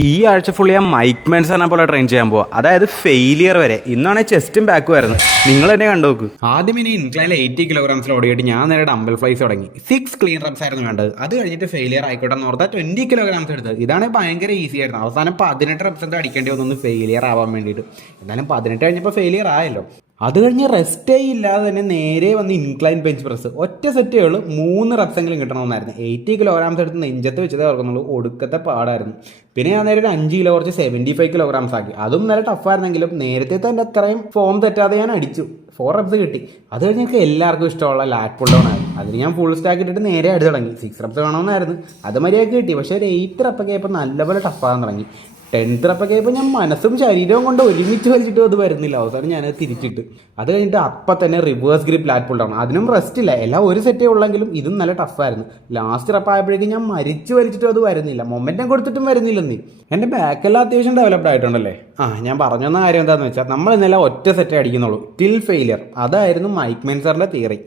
ഈ ആഴ്ച ഫുള്ളി ഞാൻ മൈക്ക് മെൻസനെ പോലെ ട്രെയിൻ ചെയ്യാൻ പോവാ. അതായത് ഫെയിലിയർ വരെ. ഇന്നാണെങ്കിൽ ചെസ്റ്റും ബാക്കും ആയിരുന്നു. നിങ്ങൾ തന്നെ കണ്ടു നോക്ക്. ആദ്യം ഇനി ഇൻക്ലൈനിൽ 80 kilograms ഓടിയിട്ട് ഞാൻ നേരെ ഡംബൽ ഫ്ലൈസ് തുടങ്ങി. 6 ക്ലീൻ റബ്സ് ആയിരുന്നു വേണ്ടത്. അത് കഴിഞ്ഞിട്ട് ഫെയിലിയർ ആയിക്കോട്ടെ എന്ന് ഓർത്താൽ 20 kilograms എടുത്തത്. ഇതാണ് ഭയങ്കര ഈസി ആയിരുന്നു. അവസാനം 18 റബ്സ് അടിക്കേണ്ടി വന്നു ഫെയിലിയർ ആവാൻ വേണ്ടിയിട്ട്. എന്നാലും 18 കഴിഞ്ഞപ്പോൾ ഫെയിലിയർ ആയല്ലോ. അത് കഴിഞ്ഞ് റെസ്റ്റേ ഇല്ലാതെ തന്നെ നേരെ വന്ന് ഇൻക്ലൈൻ ബെഞ്ച് പ്രസ് ഒറ്റ സെറ്റുകൾ 3 റബ്സെങ്കിലും കിട്ടണമെന്നായിരുന്നു. 80 kilograms എടുത്ത് നെഞ്ചത്ത് വെച്ചതേ ഓർക്കുന്നുള്ളൂ. ഒടുക്കത്തെ പാടായിരുന്നു. പിന്നെ ഞാൻ നേരെ ഒരു 5 കിലോ കുറച്ച് 75 kilograms ആക്കി. അതും നല്ല ടഫായിരുന്നെങ്കിലും നേരത്തെ തന്നെ അത്രയും ഫോം തെറ്റാതെ ഞാൻ അടിച്ചു. 4 റബ്സ് കിട്ടി. അത് കഴിഞ്ഞ് എനിക്ക് എല്ലാവർക്കും ഇഷ്ടമുള്ള ലാറ്റ് പുൾ ഡൗൺ ആയിരുന്നു. അതിന് ഞാൻ ഫുൾ സ്റ്റാക്ക് ഇട്ടിട്ട് നേരെ അടി തുടങ്ങി. 6 റബ്സ് വേണമെന്നായിരുന്നു. അത് മര്യാദയ്ക്ക് കിട്ടി. പക്ഷേ ഒരു 8 റബ്സൊക്കെ ആയപ്പോൾ നല്ലപോലെ ടഫാകാൻ തുടങ്ങി. 10th റബ്സൊക്കെ ആയപ്പോൾ ഞാൻ മനസ്സും ശരീരവും കൊണ്ട് ഒരുമിച്ച് വലിച്ചിട്ടും അത് വരുന്നില്ല. അവസാനം ഞാനത് തിരിച്ചിട്ട് അത് കഴിഞ്ഞിട്ട് അപ്പം തന്നെ റിവേഴ്സ് ഗ്രിപ്പ് ലാറ്റ് പുൾ ഡൗൺ. അതിനും റെസ്റ്റ് ഇല്ല. എല്ലാം ഒരു സെറ്റേ ഉള്ളെങ്കിലും ഇതും നല്ല ടഫായിരുന്നു. ലാസ്റ്റ് റപ്പ് ആയപ്പോഴേക്കും ഞാൻ മരിച്ചു വലിച്ചിട്ടും അത് വരുന്നില്ല. മൊമെൻറ്റം കൊടുത്തിട്ടും വരുന്നില്ലെന്നേ. എൻ്റെ ബാക്കെല്ലാം അത്യാവശ്യം ഡെവലപ്ഡ് ആയിട്ടുണ്ടല്ലേ. ഞാൻ പറഞ്ഞ കാര്യം എന്താണെന്ന് വെച്ചാൽ നമ്മൾ ഇന്നലെ ഒറ്റ സെറ്റേ അടിക്കുന്നുള്ളൂ ടിൽ ഫെയിലിയർ. അതായിരുന്നു മൈക്ക് മെൻസറിൻ്റെ തിയറി.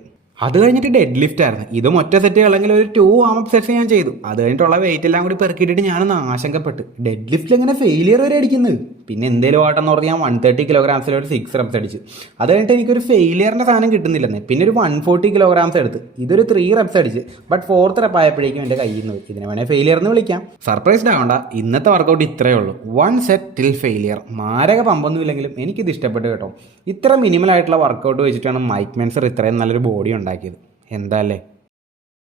അത് കഴിഞ്ഞിട്ട് ഡെഡ് ലിഫ്റ്റ് ആയിരുന്നു. ഇതും ഒറ്റ സെറ്റ് അല്ലെങ്കിൽ ഒരു 2 വാം-അപ്പ് സെറ്റ്സ് ഞാൻ ചെയ്തു. അത് കഴിഞ്ഞിട്ടുള്ള വെയിറ്റ് എല്ലാം കൂടി പെറുക്കിയിട്ട് ഞാനൊന്ന് ആശങ്കപ്പെട്ട് ഡെഡ് ലിഫ്റ്റിൽ എങ്ങനെ ഫെയിലിയർ വരെ അടിക്കുന്നത്. പിന്നെ എന്തേലും ആട്ടെന്ന് പറഞ്ഞ് ഞാൻ 130 kilograms ഒരു 6 റബ്സ് അടിച്ചു. അത് കഴിഞ്ഞിട്ട് എനിക്കൊരു ഫെയിലിയറിൻ്റെ സാധനം കിട്ടുന്നില്ലെന്ന്. പിന്നെ ഒരു 140 kilograms എടുത്ത് ഇതൊരു 3 റബ്സ് അടിച്ച്. ബട്ട് 4th റപ്പ് ആയപ്പോഴേക്കും എൻ്റെ കയ്യിൽ നിന്ന് ഇതിനെ വേണേൽ ഫെയിലിയർ എന്ന് വിളിക്കാം. സർപ്രൈസ്ഡ് ആവണ്ട, ഇന്നത്തെ വർക്കൗട്ട് ഇത്രയേ ഉള്ളൂ. 1 സെറ്റ് ടിൽ ഫെയിലിയർ. മാരക പമ്പൊന്നും ഇല്ലെങ്കിലും എനിക്കിത് ഇഷ്ടപ്പെട്ടു കേട്ടോ. ഇത്ര മിനിമൽ ആയിട്ടുള്ള വർക്കൗട്ട് വെച്ചിട്ടാണ് മൈക്ക് മെൻസർ ഇത്രയും നല്ലൊരു ബോഡി ഉണ്ടാക്കിയത്. എന്താ അല്ലേ?